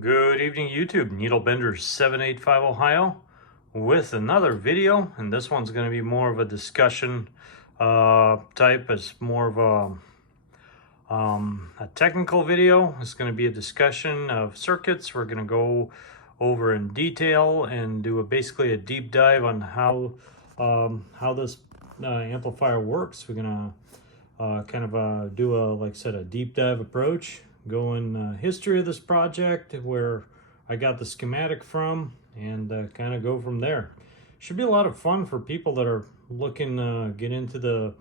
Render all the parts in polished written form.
Good evening, YouTube. Needlebender785 Ohio with another video, and this one's going to be more of a discussion type. It's more of a technical video. It's going to be a discussion of circuits. We're going to go over in detail and do basically a deep dive on how this amplifier works. We're going to do like I said, a deep dive approach. Go in history of this project, where I got the schematic from, and kind of go from there. Should be a lot of fun for people that are looking to get into the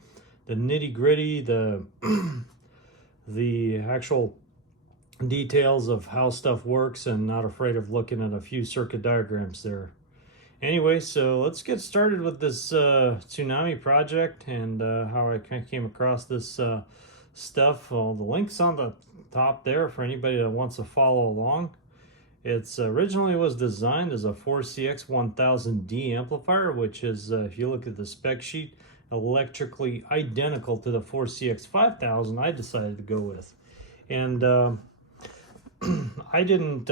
nitty gritty, the the actual details of how stuff works, and not afraid of looking at a few circuit diagrams there. Anyway, so let's get started with this Tsunami project and how I came across this stuff. Well, the link's on the top there for anybody that wants to follow along. It's originally was designed as a 4cx5000D amplifier, which is, if you look at the spec sheet, electrically identical to the 4cx5000 I decided to go with. And I didn't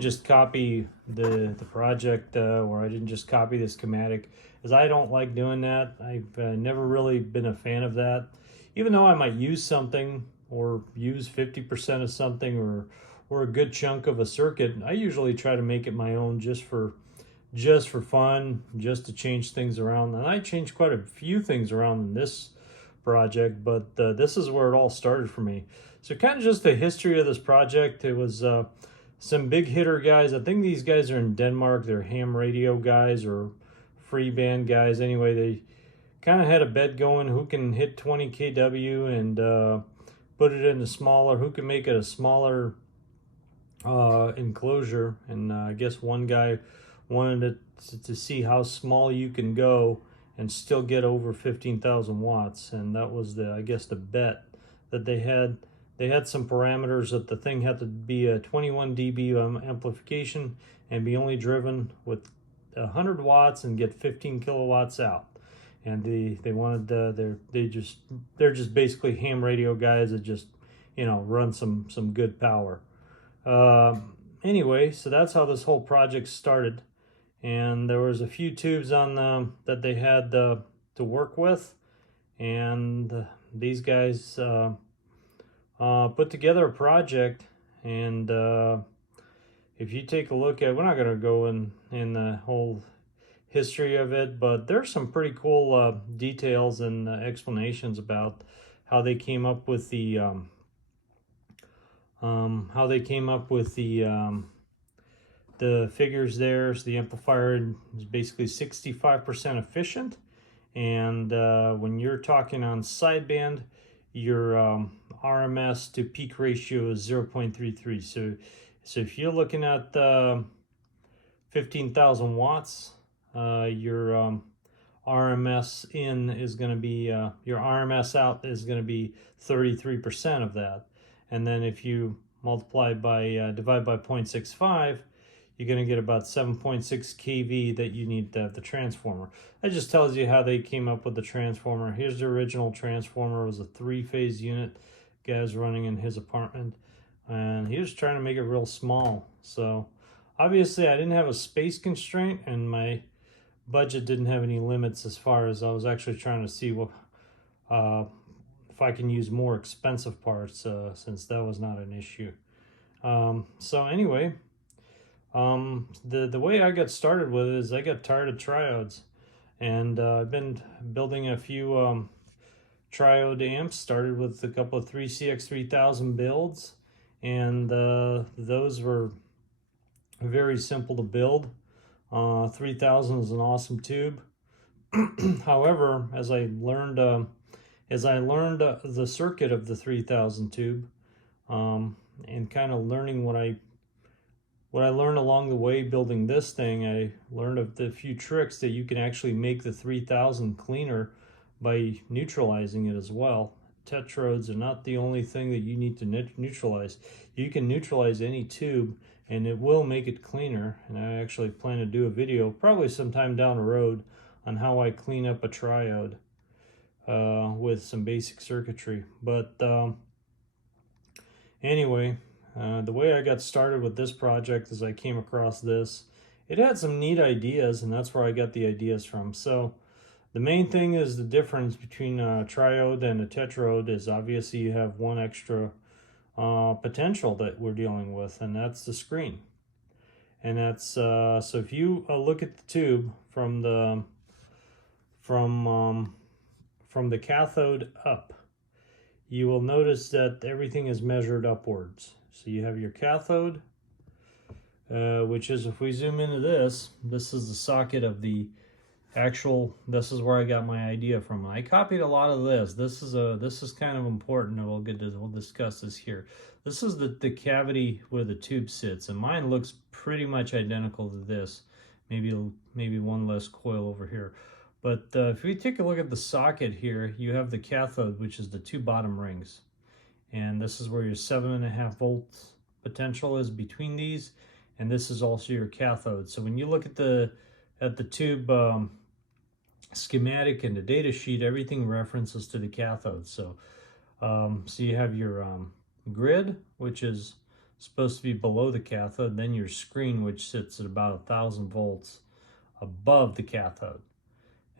just copy the project, or I didn't just copy the schematic, as I don't like doing that. I've never really been a fan of that. Even though I might use something or use 50% of something, or a good chunk of a circuit, I usually try to make it my own, just for fun, just to change things around. And I changed quite a few things around in this project, but this is where it all started for me. So kind of just the history of this project. It was some big hitter guys. I think these guys are in Denmark. They're ham radio guys or free band guys. Anyway, they kind of had a bet going, who can hit 20 kW and put it in a smaller, who can make it a smaller enclosure. And I guess one guy wanted to see how small you can go and still get over 15,000 watts. And that was I guess the bet that they had. They had some parameters that the thing had to be a 21 dB amplification and be only driven with 100 watts and get 15 kilowatts out. And they wanted they're just basically ham radio guys that just, you know, run some good power. Anyway, so that's how this whole project started. And there was a few tubes on that they had to work with, and these guys put together a project. And if you take a look at, we're not going to go in the whole history of it, but there's some pretty cool details and explanations about how they came up with the the figures there. So the amplifier is basically 65% efficient, and when you're talking on sideband, your RMS to peak ratio is 0.33. So if you're looking at 15,000 watts, your RMS in is going to be, your RMS out is going to be 33% of that. And then if you multiply by, divide by 0.65, you're going to get about 7.6 kV that you need to have the transformer. That just tells you how they came up with the transformer. Here's the original transformer. It was a 3-phase unit. Guy was running in his apartment, and he was trying to make it real small. So obviously I didn't have a space constraint, and my budget didn't have any limits, as far as I was actually trying to see what if I can use more expensive parts, since that was not an issue. So anyway, the way I got started with it is I got tired of triodes, and I've been building a few triode amps. Started with a couple of 3cx3000 builds, and those were very simple to build. 3000 is an awesome tube. However, as I learned the circuit of the 3000 tube, and kind of learning what I learned along the way building this thing, I learned of the few tricks that you can actually make the 3000 cleaner by neutralizing it as well. Tetrodes are not the only thing that you need to neutralize. You can neutralize any tube and it will make it cleaner. And I actually plan to do a video probably sometime down the road on how I clean up a triode with some basic circuitry. But anyway, The way I got started with this project is I came across this. It had some neat ideas, and that's where I got the ideas from. So the main thing is the difference between a triode and a tetrode is obviously you have one extra potential that we're dealing with, and that's the screen. And that's so if you look at the tube from the from the cathode up, you will notice that everything is measured upwards. So you have your cathode, which is, if we zoom into this, this is the socket of the actual, this is where I got my idea from. I copied a lot of this. This is kind of important, and we'll discuss this here. This is the cavity where the tube sits, and mine looks pretty much identical to this. Maybe one less coil over here. But if we take a look at the socket here, you have the cathode, which is the two bottom rings. And this is where your 7.5 volts potential is between these. And this is also your cathode. So when you look at the tube schematic and the data sheet, everything references to the cathode. So, so you have your grid, which is supposed to be below the cathode, then your screen, which sits at about 1,000 volts above the cathode.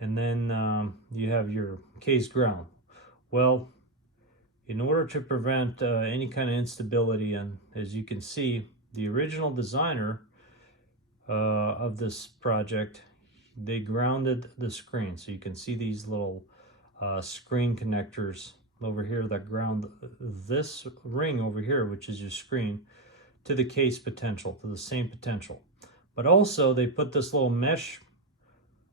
And then you have your case ground. Well, in order to prevent any kind of instability, and as you can see, the original designer of this project, they grounded the screen. So you can see these little screen connectors over here that ground this ring over here, which is your screen, to the case potential, to the same potential. But also they put this little mesh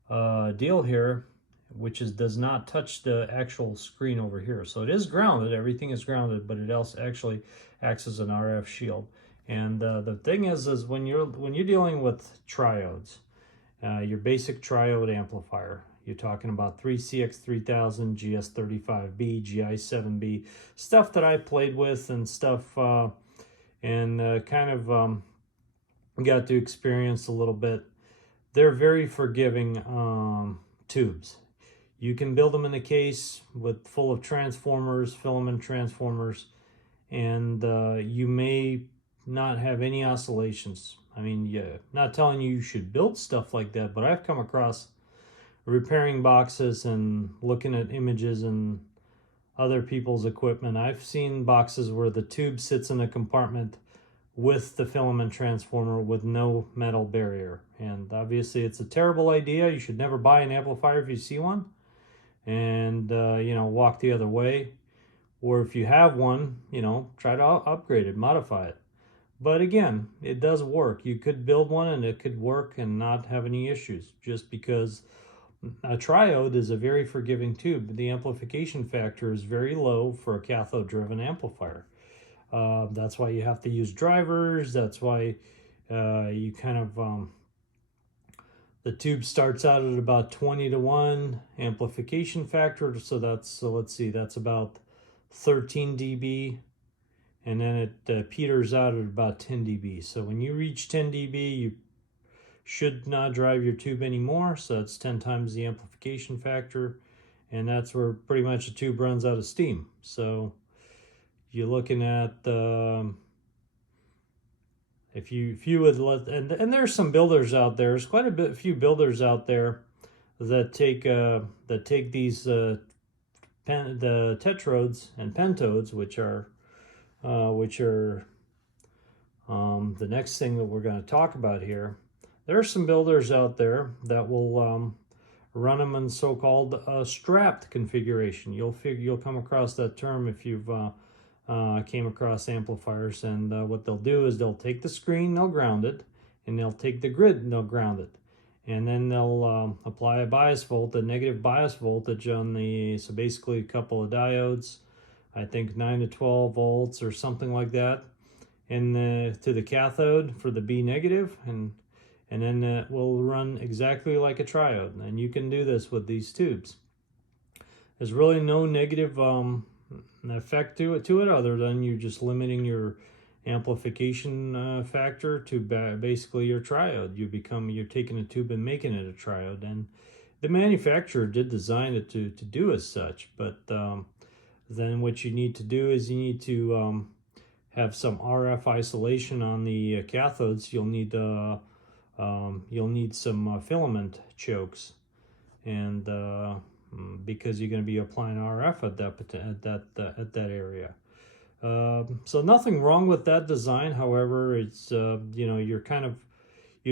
deal here, which does not touch the actual screen over here. So it is grounded, everything is grounded, but it also actually acts as an RF shield. And the thing is when you're dealing with triodes, your basic triode amplifier, you're talking about 4cx5000, GS35B, GI7B, stuff that I played with and stuff, and kind of got to experience a little bit. They're very forgiving tubes. You can build them in a case full of transformers, filament transformers, and you may not have any oscillations. I mean, yeah, not telling you should build stuff like that, but I've come across repairing boxes and looking at images and other people's equipment. I've seen boxes where the tube sits in a compartment with the filament transformer with no metal barrier. And obviously it's a terrible idea. You should never buy an amplifier if you see one, and you know, walk the other way. Or if you have one, you know, try to upgrade it, modify it. But again, it does work. You could build one and it could work and not have any issues, just because a triode is a very forgiving tube. The amplification factor is very low for a cathode driven amplifier. That's why you have to use drivers. That's why you kind of, the tube starts out at about 20:1 amplification factor. So let's see, that's about 13 dB. And then it peters out at about 10 dB. So when you reach 10 dB, you should not drive your tube anymore. So that's 10 times the amplification factor. And that's where pretty much the tube runs out of steam. So you're looking at if you would let, and there's some builders out there. There's quite a few builders out there that take these the tetrodes and pentodes, which are the next thing that we're going to talk about here. There are some builders out there that will run them in so-called strapped configuration. You'll come across that term if you've came across amplifiers, and what they'll do is they'll take the screen, they'll ground it, and they'll take the grid and they'll ground it, and then they'll apply a bias volt, a negative bias voltage on so basically a couple of diodes, I think 9 to 12 volts or something like that, and to the cathode for the B negative, and then it will run exactly like a triode. And you can do this with these tubes. There's really no negative effect to it other than you're just limiting your amplification factor to basically your triode. You're taking a tube and making it a triode, and the manufacturer did design it to do as such. But then what you need to do is you need to have some RF isolation on the cathodes, you'll need some filament chokes, and because you're going to be applying RF at that area. So nothing wrong with that design. However, it's you're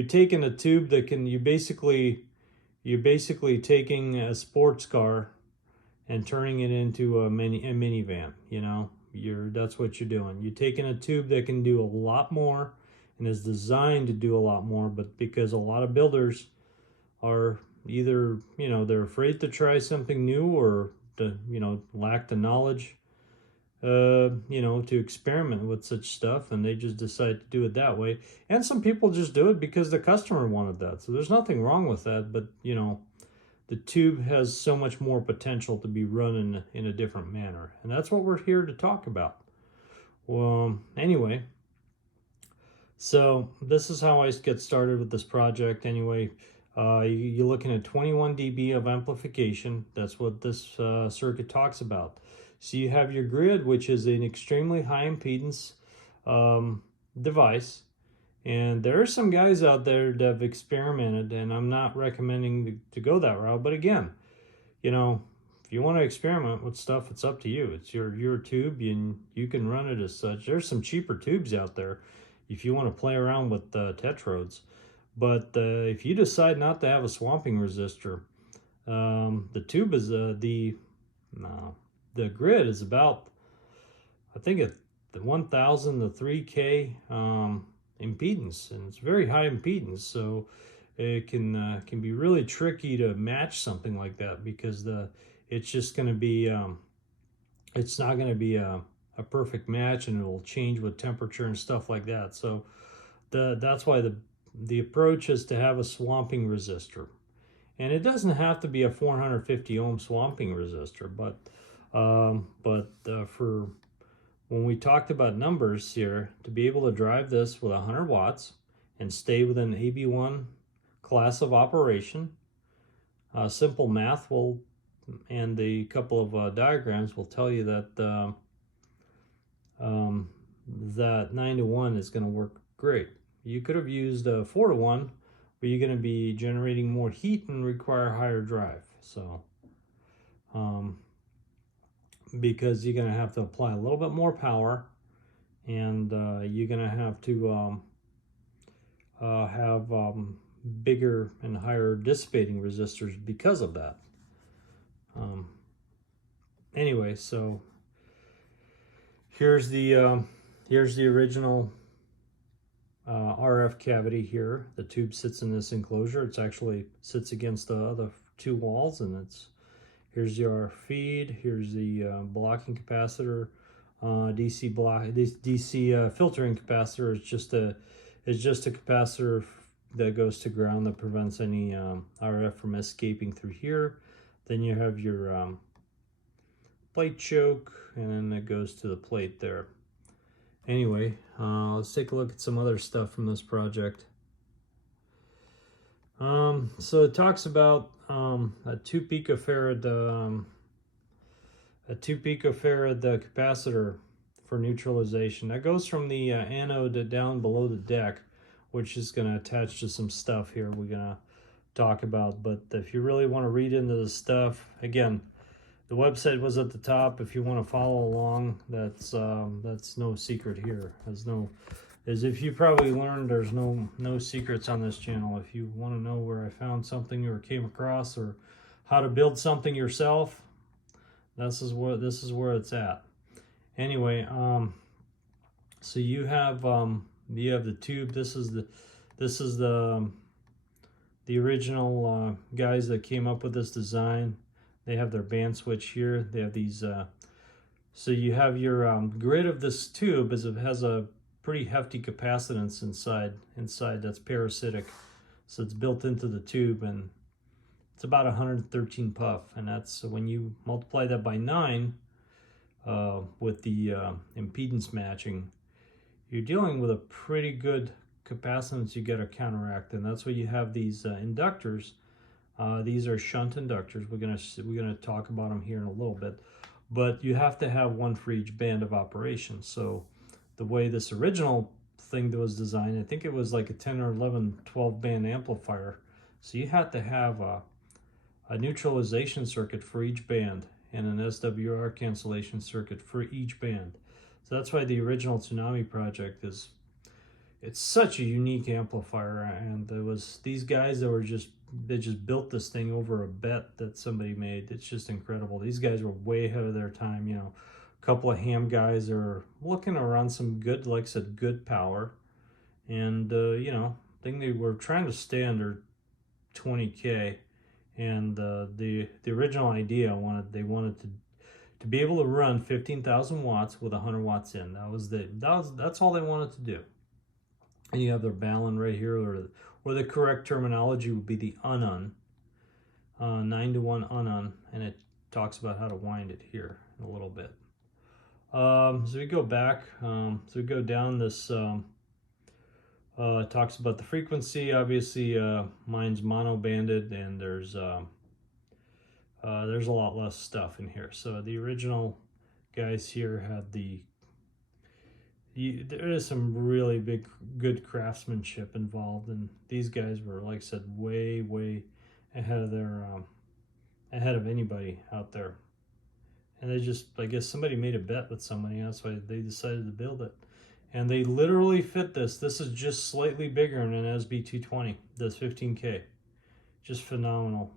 taking a tube that you're basically taking a sports car and turning it into a minivan. That's what you're doing. You're taking a tube that can do a lot more and is designed to do a lot more, but because a lot of builders are either they're afraid to try something new, or lack the knowledge to experiment with such stuff, and they just decide to do it that way. And some people just do it because the customer wanted that. So there's nothing wrong with that, but the tube has so much more potential to be run in a different manner. And that's what we're here to talk about. Well, anyway, so this is how I get started with this project. Anyway, you're looking at 21 dB of amplification. That's what this circuit talks about. So you have your grid, which is an extremely high impedance device. And there are some guys out there that have experimented, and I'm not recommending to go that route. But again, if you want to experiment with stuff, it's up to you. It's your tube, and you can run it as such. There's some cheaper tubes out there if you want to play around with tetrodes. But if you decide not to have a swamping resistor, the tube is the grid is about, I think, the 1000 to 3K impedance, and it's very high impedance, so it can be really tricky to match something like that, because it's just going to be it's not going to be a perfect match, and it'll change with temperature and stuff like that. So that's why the approach is to have a swamping resistor, and it doesn't have to be a 450 ohm swamping resistor, but for when we talked about numbers here, to be able to drive this with 100 watts and stay within AB1 class of operation, simple math and the couple of diagrams will tell you that that 9-to-1 is going to work great. You could have used 4-to-1, but you're going to be generating more heat and require higher drive. So because you're going to have to apply a little bit more power, and you're going to have to have bigger and higher dissipating resistors because of that. Anyway, so here's the original RF cavity here. The tube sits in this enclosure. It actually sits against the other two walls, and here's your feed. Here's the blocking capacitor. DC filtering capacitor is just a capacitor that goes to ground that prevents any RF from escaping through here. Then you have your plate choke, and then it goes to the plate there. Anyway, let's take a look at some other stuff from this project. So it talks about a 2 picofarad capacitor for neutralization. That goes from the anode down below the deck, which is going to attach to some stuff here we're going to talk about. But if you really want to read into the stuff, again, the website was at the top. If you want to follow along, that's no secret here. As if you probably learned, there's no secrets on this channel. If you want to know where I found something or came across, or how to build something yourself, this is where it's at. Anyway, so you have the tube. This is the original guys that came up with this design. They have their band switch here. They have these. So you have your grid of this tube has a pretty hefty capacitance inside that's parasitic. So it's built into the tube, and it's about 113 puff, and that's when you multiply that by 9 with the impedance matching, you're dealing with a pretty good capacitance you got to counteract, and that's why you have these inductors. These are shunt inductors. We're gonna talk about them here in a little bit, but you have to have one for each band of operation. So the way this original thing that was designed, I think it was like a 10 or 11, 12 band amplifier. So you had to have a neutralization circuit for each band and an SWR cancellation circuit for each band. So that's why the original Tsunami Project it's such a unique amplifier. And there was these guys that they just built this thing over a bet that somebody made. It's just incredible. These guys were way ahead of their time. You know, a couple of ham guys are looking around some good, like I said, good power. And you know, I think they were trying to stay under 20K. And the original idea they wanted to be able to run 15,000 watts with 100 watts in. That's all they wanted to do. And you have their balun right here, or the correct terminology would be the unun, 9-to-1 unun, and it talks about how to wind it here in a little bit. So we go back, so we go down this. It talks about the frequency. Obviously, mine's mono banded, and there's a lot less stuff in here. So the original guys here had there is some really good craftsmanship involved, and these guys were, like I said, way ahead of ahead of anybody out there. And they just, I guess somebody made a bet with somebody, that's why they decided to build it. And they literally fit this. This is just slightly bigger than an SB220, this 15K. Just phenomenal.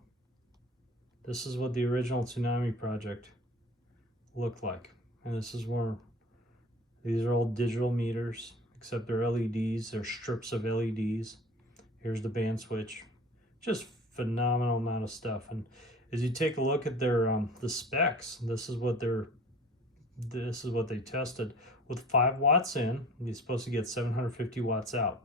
This is what the original Tsunami Project looked like. And this is where these are all digital meters, except they're LEDs. They're strips of LEDs. Here's the band switch. Just phenomenal amount of stuff. And as you take a look at their the specs, this is what they tested. With 5 watts in, you're supposed to get 750 watts out.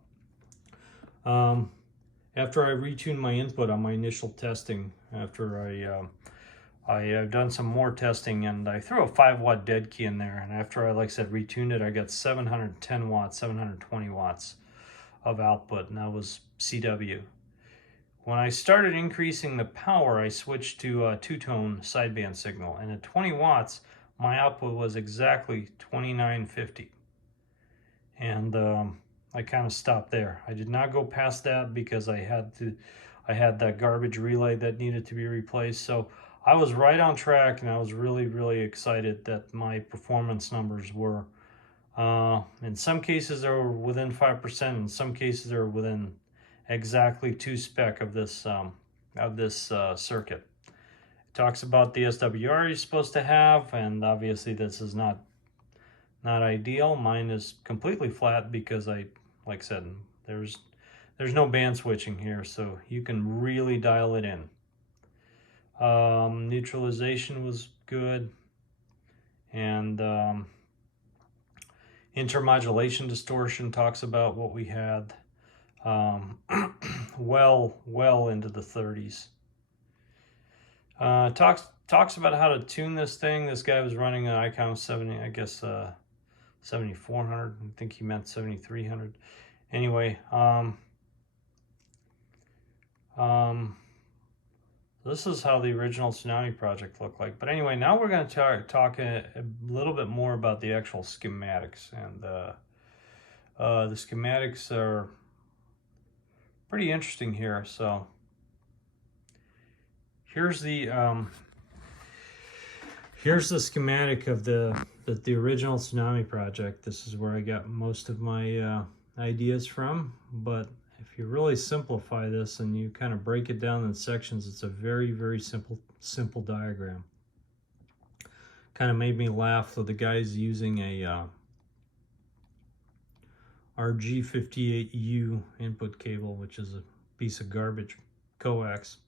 After I retuned my input on my initial testing, after I've done some more testing, and I threw a 5-watt dead key in there, and after I, like I said, retuned it, I got 710 watts, 720 watts of output, and that was CW. When I started increasing the power, I switched to a 2-tone sideband signal, and at 20 watts, my output was exactly 2950. And I kind of stopped there. I did not go past that because I had that garbage relay that needed to be replaced. So I was right on track, and I was really excited that my performance numbers were, in some cases they were within 5%, in some cases they were within exactly 2 spec of this circuit. It talks about the SWR you're supposed to have, and obviously this is not ideal. Mine is completely flat because like I said, there's no band switching here, so you can really dial it in. Neutralization was good, and intermodulation distortion talks about what we had, well into the 30s. Talks about how to tune this thing. This guy was running an ICOM 70, I guess 7400. I think he meant 7300. Anyway, this is how the original Tsunami Project looked like. But anyway, now we're going to talk a little bit more about the actual schematics. And the schematics are pretty interesting here. So here's the schematic of the original Tsunami Project. This is where I got most of my ideas from. But if you really simplify this and you kind of break it down in sections, it's a very simple diagram. Kind of made me laugh that the guy's using a RG58U input cable, which is a piece of garbage coax,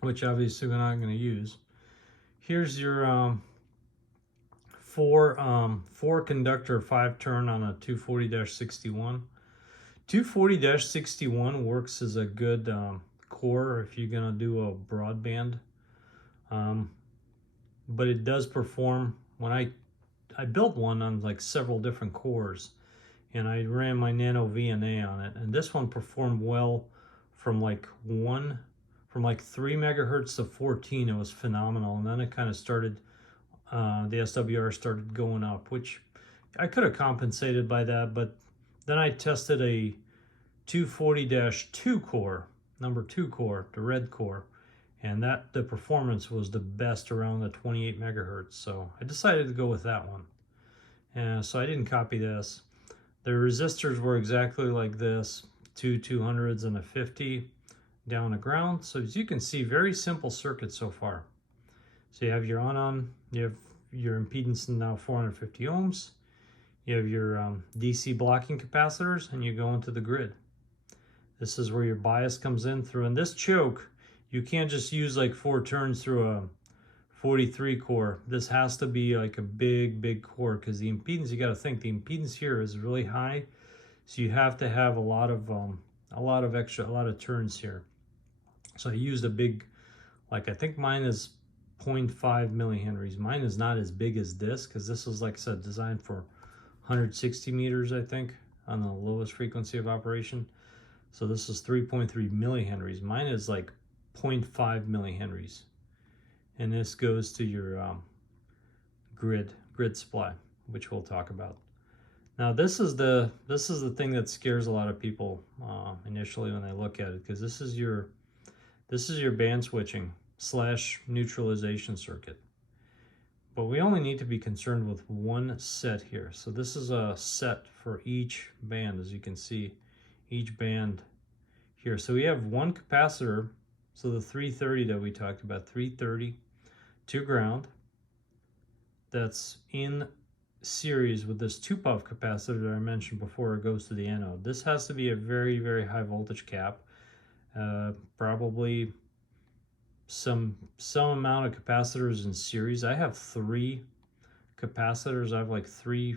which obviously we're not going to use. Here's your 4 conductor 5-turn on a 240-61. 240-61 works as a good core if you're going to do a broadband, but it does perform. When I built one on like several different cores, and I ran my Nano VNA on it, and this one performed well from like 3 megahertz to 14. It was phenomenal. And then it kind of started, the SWR started going up, which I could have compensated by that, but then I tested a 240-2 core, number 2 core, the red core, and that the performance was the best around the 28 megahertz. So I decided to go with that one. And so I didn't copy this. The resistors were exactly like this, two 200s and a 50 down to ground. So as you can see, very simple circuit so far. So you have your on, you have your impedance now 450 ohms. You have your DC blocking capacitors, and you go into the grid. This is where your bias comes in through. And this choke, you can't just use like 4 turns through a 43 core. This has to be like a big core, because the impedance, you got to think, the impedance here is really high. So you have to have a lot of turns here. So I used a big, like I think mine is 0.5 millihenries. Mine is not as big as this, because this is, like I said, designed for 160 meters, I think, on the lowest frequency of operation. So this is 3.3 millihenries. Mine is like 0.5 millihenries. And this goes to your grid supply, which we'll talk about. Now this is the thing that scares a lot of people initially when they look at it, because this is your band switching / neutralization circuit. But we only need to be concerned with one set here. So this is a set for each band, as you can see, each band here. So we have one capacitor, so the 330 that we talked about, 330 to ground, that's in series with this 2-puff capacitor that I mentioned before it goes to the anode. This has to be a very high voltage cap, probably some amount of capacitors in series. I have 3 capacitors. I have like 3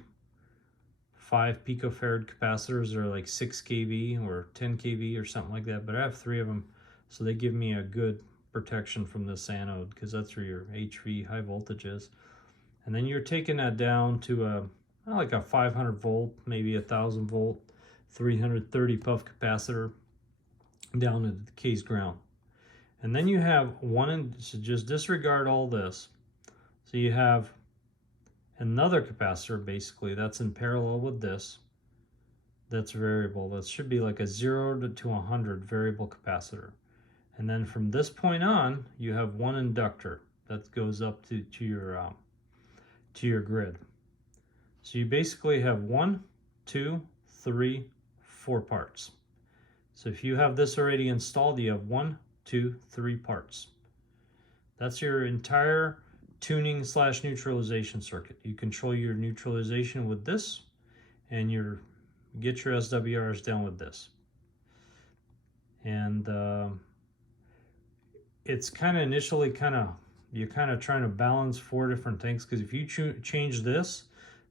5 picofarad capacitors that are like 6 kV or 10 kV or something like that, but I have 3 of them, so they give me a good protection from this anode, because that's where your HV, high voltage, is. And then you're taking that down to like a 500 volt, maybe 1000 volt, 330 puff capacitor down to the case ground. And then you have so just disregard all this. So you have another capacitor, basically, that's in parallel with this. That's variable. That should be like a 0 to 100 variable capacitor. And then from this point on, you have one inductor that goes up to your grid. So you basically have 1, 2, 3, 4 parts. So if you have this already installed, you have 1, 2, 3 parts. That's your entire tuning / neutralization circuit. You control your neutralization with this, and get your SWRs down with this. And it's kind of initially you're kind of trying to balance 4 different things, because if you change this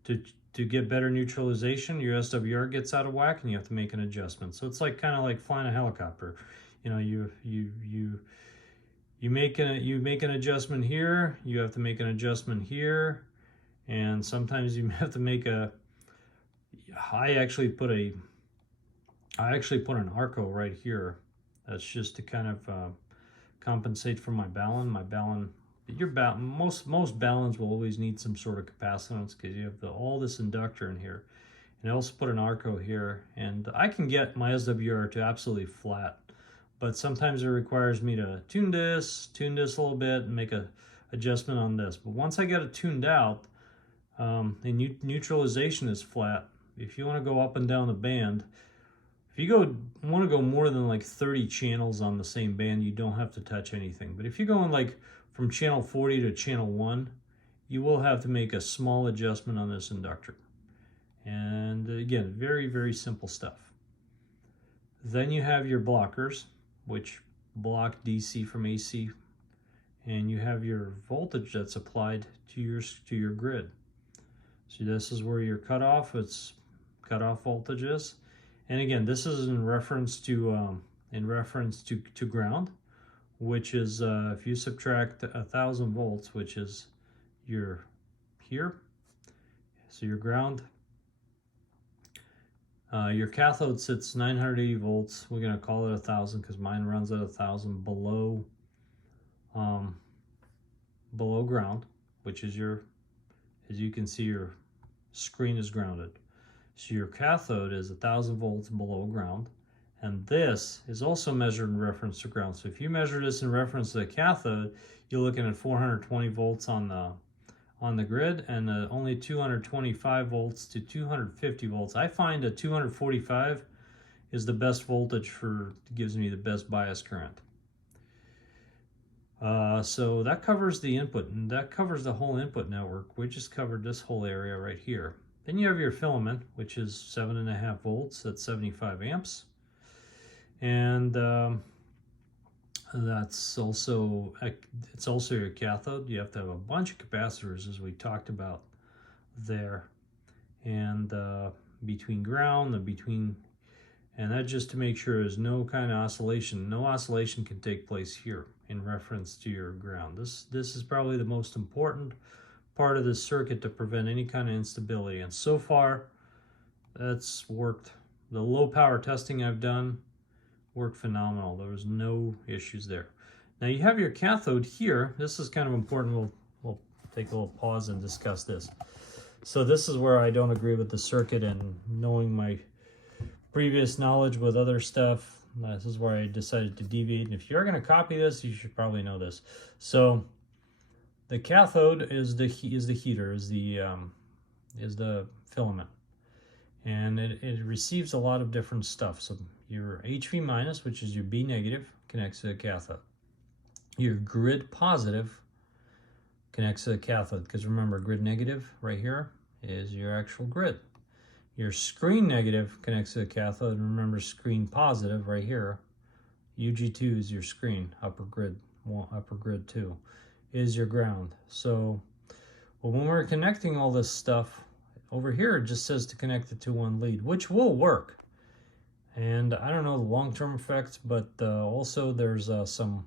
to get better neutralization, your SWR gets out of whack and you have to make an adjustment. So it's like kind of like flying a helicopter. You know, you make an adjustment here, you have to make an adjustment here, and sometimes you have to make I actually put an Arco right here. That's just to kind of compensate for my balun. Most baluns will always need some sort of capacitance, because you have all this inductor in here. And I also put an Arco here, and I can get my SWR to absolutely flat, but sometimes it requires me to tune this a little bit and make a adjustment on this. But once I get it tuned out, the neutralization is flat. If you want to go up and down the band, if you want to go more than like 30 channels on the same band, you don't have to touch anything. But if you're going like from channel 40 to channel 1, you will have to make a small adjustment on this inductor. And again, very simple stuff. Then you have your blockers, which block DC from AC, and you have your voltage that's applied to your grid. So this is where your cutoff voltage is. And again, this is in reference to ground, which is if you subtract 1000 volts, which is your here, so your ground, your cathode sits 980 volts. We're going to call it 1000 because mine runs at 1000 below ground, which is as you can see, your screen is grounded. So your cathode is 1,000 volts below ground, and this is also measured in reference to ground. So if you measure this in reference to the cathode, you're looking at 420 volts on the grid, and only 225 volts to 250 volts. I find that 245 is the best voltage gives me the best bias current. So that covers the input, and that covers the whole input network. We just covered this whole area right here. Then you have your filament, which is 7.5 volts at 75 amps. And it's also your cathode. You have to have a bunch of capacitors, as we talked about there. And between ground, and that just to make sure there's no kind of oscillation. No oscillation can take place here in reference to your ground. This is probably the most important part of this circuit to prevent any kind of instability. And so far, that's worked. The low power testing I've done worked phenomenal. There was no issues there. Now you have your cathode here. This is kind of important. We'll take a little pause and discuss this. So this is where I don't agree with the circuit, and knowing my previous knowledge with other stuff, this is where I decided to deviate. And if you're going to copy this, you should probably know this. So the cathode is the heater, is the filament, and it receives a lot of different stuff. So your HV minus, which is your B negative, connects to the cathode. Your grid positive connects to the cathode, because remember, grid negative right here is your actual grid. Your screen negative connects to the cathode, and remember, screen positive right here, UG2 is your screen, upper grid 2 is your ground. So when we're connecting all this stuff over here, it just says to connect it to one lead, which will work. And I don't know the long-term effects, but also there's some.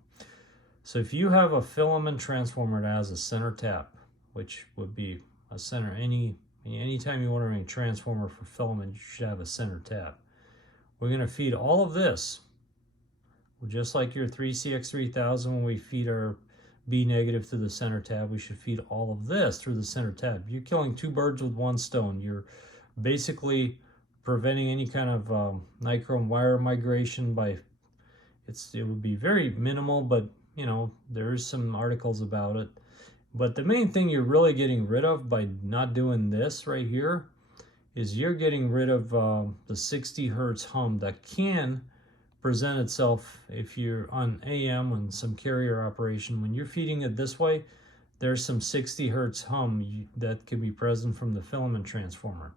So if you have a filament transformer that has a center tap, which would be a center, anytime you're ordering a transformer for filament, you should have a center tap. We're going to feed all of this, just like your 3cx5000, when we feed our B negative through the center tab, we should feed all of this through the center tab. You're killing two birds with one stone. You're basically preventing any kind of nichrome wire migration by, it would be very minimal, but you know, there's some articles about it. But the main thing you're really getting rid of by not doing this right here is you're getting rid of the 60 hertz hum that can present itself if you're on AM and some carrier operation. When you're feeding it this way, there's some 60 hertz hum that can be present from the filament transformer.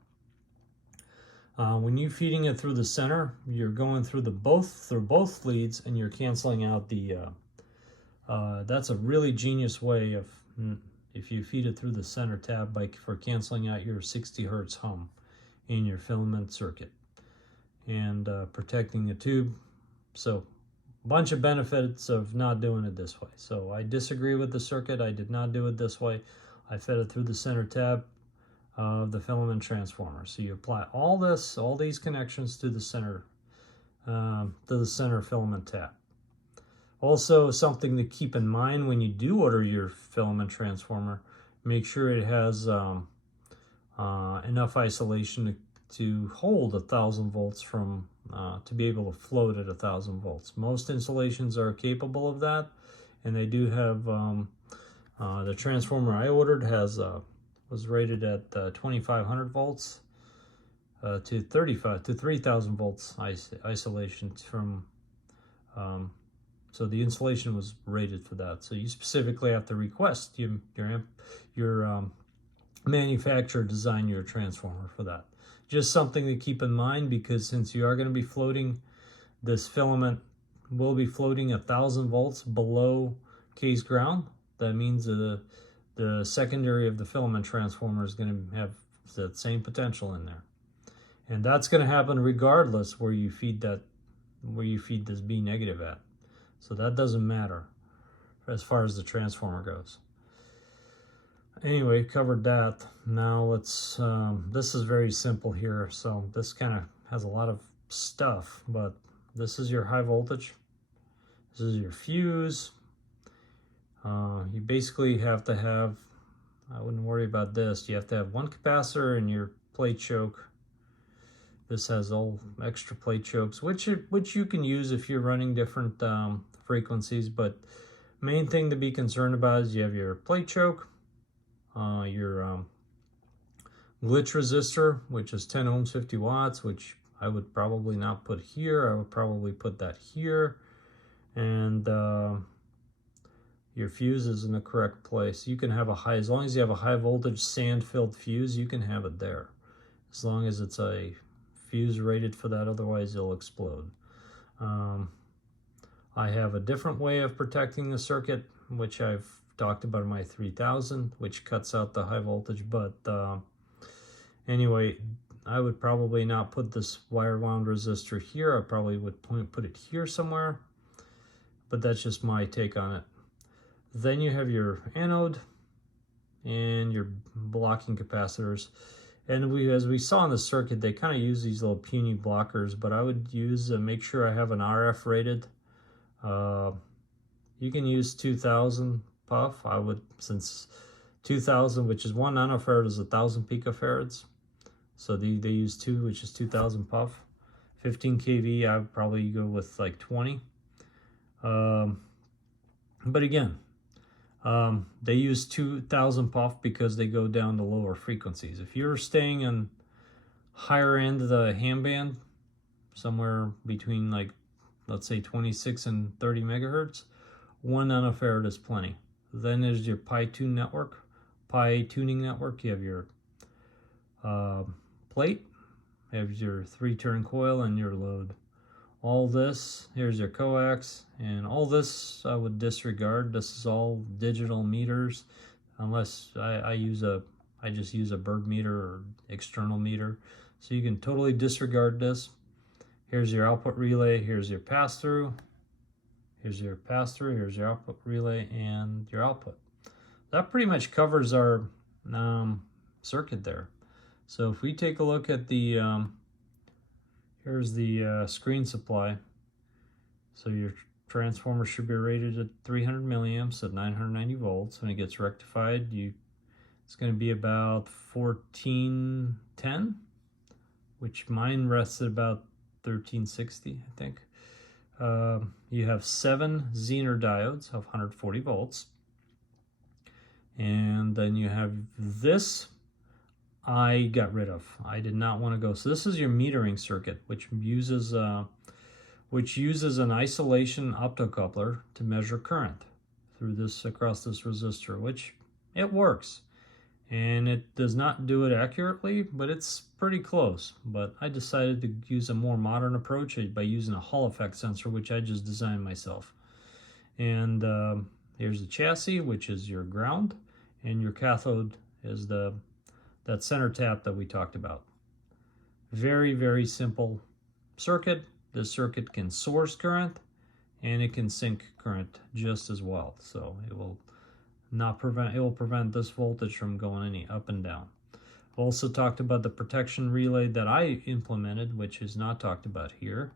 When you're feeding it through the center, you're going through both leads, and you're canceling out the that's a really genius way of, if you feed it through the center tab, for canceling out your 60 hertz hum in your filament circuit and protecting the tube. So a bunch of benefits of not doing it this way. So I disagree with the circuit. I did not do it this way. I fed it through the center tab of the filament transformer. So you apply all these connections to the center filament tab. Also, something to keep in mind when you do order your filament transformer, make sure it has enough isolation to hold 1,000 volts from to be able to float at 1,000 volts. Most installations are capable of that, and they do have the transformer I ordered was rated at 2,500 volts to 3,000 volts isolation from. So the installation was rated for that. So you specifically have to request your manufacturer design your transformer for that. Just something to keep in mind, because since you are going to be floating, this filament will be floating 1,000 volts below case ground. That means the secondary of the filament transformer is going to have that same potential in there, and that's going to happen regardless where you feed this B negative at. So that doesn't matter as far as the transformer goes. Anyway, covered that. Now let's, this is very simple here. So this kind of has a lot of stuff, but this is your high voltage. This is your fuse. You basically have to have I wouldn't worry about this. You have to have one capacitor and your plate choke. This has all extra plate chokes, which you can use if you're running different frequencies. But main thing to be concerned about is you have your plate choke, your glitch resistor, which is 10 ohms, 50 watts, which I would probably not put here. I would probably put that here. And your fuse is in the correct place. You can have a high, as long as you have a high voltage sand-filled fuse, you can have it there. As long as it's a fuse rated for that, otherwise it'll explode. I have a different way of protecting the circuit, which I've talked about in my 3000, which cuts out the high voltage. But anyway, I would probably not put this wire wound resistor here. I probably would put it here somewhere, but that's just my take on it. Then you have your anode and your blocking capacitors. And as we saw in the circuit, they kind of use these little puny blockers, but I would use, make sure I have an RF rated. You can use 2000 puff. I would, since 2000, which is 1 nanofarad, is 1000 picofarads. So they use 2, which is 2000 puff. 15 kV, I would probably go with like 20. But again, they use 2000 puff because they go down to lower frequencies. If you're staying in higher end of the ham band, somewhere between like, let's say 26 and 30 megahertz, 1 nanofarad is plenty. Then there's your pi tuning network. You have your plate, you have your 3-turn coil, and your load. All this, here's your coax, and all this I would disregard. This is all digital meters, unless I just use a bird meter or external meter. So you can totally disregard this. Here's your output relay, here's your pass-through, here's your pass-through, here's your output relay, and your output. That pretty much covers our circuit there. So if we take a look at the here's the screen supply. So your transformer should be rated at 300 milliamps at 990 volts. When it gets rectified, it's going to be about 1410, which mine rests at about 1360, I think. You have 7 Zener diodes of 140 volts. And then you have this I got rid of. I did not want to go. So this is your metering circuit, which uses an isolation optocoupler to measure current through this, across this resistor, which it works. And it does not do it accurately, but it's pretty close. But I decided to use a more modern approach by using a Hall effect sensor, which I just designed myself. And here's the chassis, which is your ground, and your cathode is that center tap that we talked about. Very, very simple circuit. This circuit can source current and it can sink current just as well. So it will prevent this voltage from going any up and down. I've also talked about the protection relay that I implemented, which is not talked about here.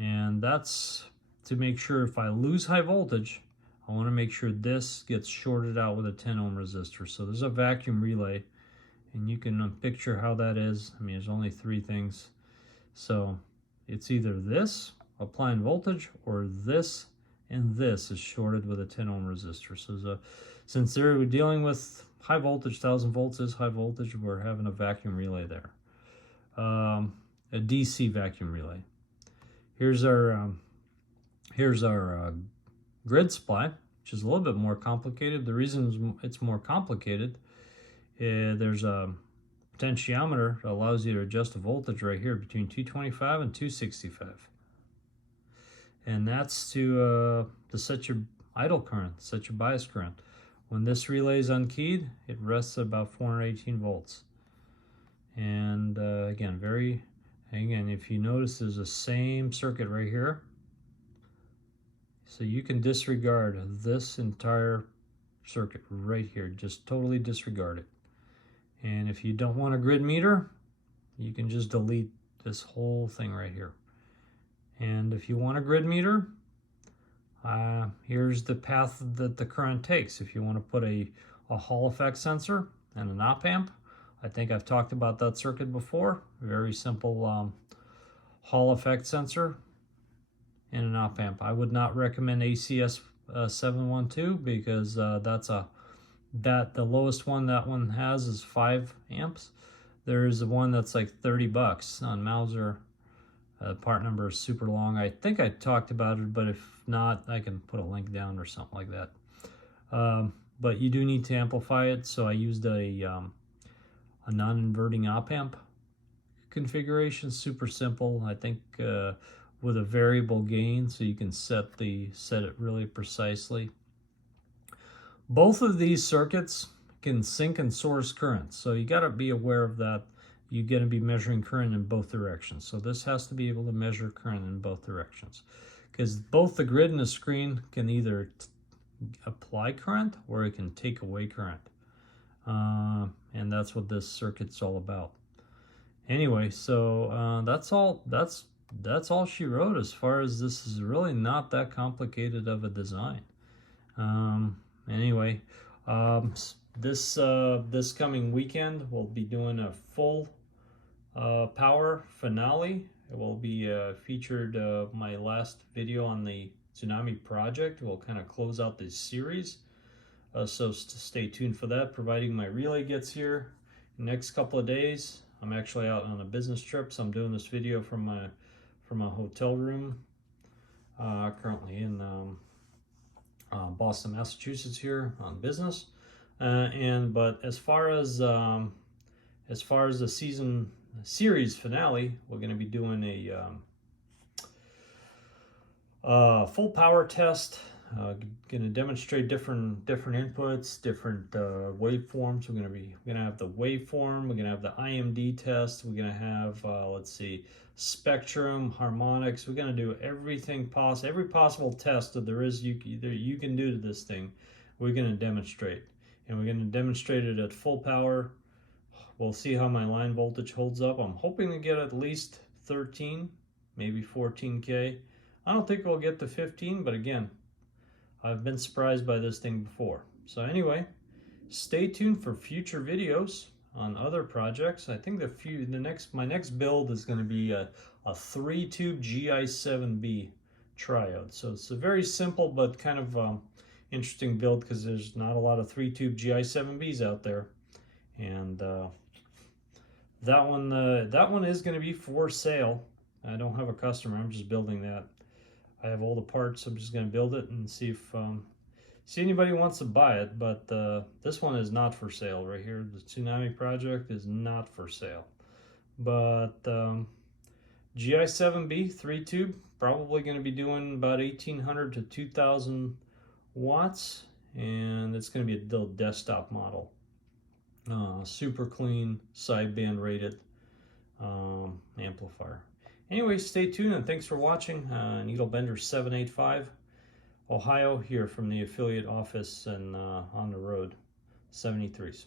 And that's to make sure if I lose high voltage, I want to make sure this gets shorted out with a 10 ohm resistor. So there's a vacuum relay, and you can picture how that is. I mean, there's only 3 things. So it's either this, applying voltage, or this, and this is shorted with a 10 ohm resistor. So since we're dealing with high voltage, 1000 volts is high voltage, we're having a vacuum relay there. A DC vacuum relay. Here's our grid supply, which is a little bit more complicated. The reason it's more complicated, there's a potentiometer that allows you to adjust the voltage right here between 225 and 265. And that's to set your idle current, set your bias current. When this relay is unkeyed, it rests at about 418 volts. And again, if you notice, there's the same circuit right here. So you can disregard this entire circuit right here, just totally disregard it. And if you don't want a grid meter, you can just delete this whole thing right here. And if you want a grid meter, here's the path that the current takes. If you want to put a a Hall effect sensor, and an op amp. I think I've talked about that circuit before. Very simple Hall effect sensor and an op amp. I would not recommend ACS 712 because the lowest one that one has is 5 amps. There's one that's like 30 bucks on Mauser. Part number is super long. I think I talked about it, but if not, I can put a link down or something like that. But you do need to amplify it, so I used a non-inverting op amp configuration. Super simple. I think with a variable gain, so you can set it really precisely. Both of these circuits can sink and source current, so you got to be aware of that. You're going to be measuring current in both directions. So this has to be able to measure current in both directions, because both the grid and the screen can either apply current or it can take away current. And that's what this circuit's all about. Anyway, so that's all she wrote. As far as this is really not that complicated of a design. Anyway, this coming weekend we'll be doing a full power finale. It will be featured my last video on the Tsunami Project. We'll kind of close out this series. So stay tuned for that, providing my relay gets here next couple of days. I'm actually out on a business trip, so I'm doing this video from a hotel room, currently in Boston, Massachusetts, here on business. But as far as the series finale, we're going to be doing a full power test. Going to demonstrate different inputs, different waveforms. We're going to have the waveform. We're going to have the IMD test. We're going to have let's see, spectrum, harmonics. We're going to do everything possible, every possible test that there is you can do to this thing. We're going to demonstrate, and we're going to demonstrate it at full power. We'll see how my line voltage holds up. I'm hoping to get at least 13, maybe 14K. I don't think we'll get to 15, but again, I've been surprised by this thing before. So anyway, stay tuned for future videos on other projects. I think my next build is going to be a 3-tube GI7B triode. So it's a very simple but kind of interesting build, because there's not a lot of 3-tube GI7Bs out there. And that one is going to be for sale. I don't have a customer. I'm just building that. I have all the parts. I'm just going to build it and see if anybody wants to buy it. But this one is not for sale right here. The Tsunami Project is not for sale. But GI7B 3-tube, probably going to be doing about 1,800 to 2,000 watts, and it's going to be a little desktop model. Super clean, sideband rated amplifier. Anyway, stay tuned, and thanks for watching. Needlebender 785, Ohio, here from the affiliate office and on the road, 73s.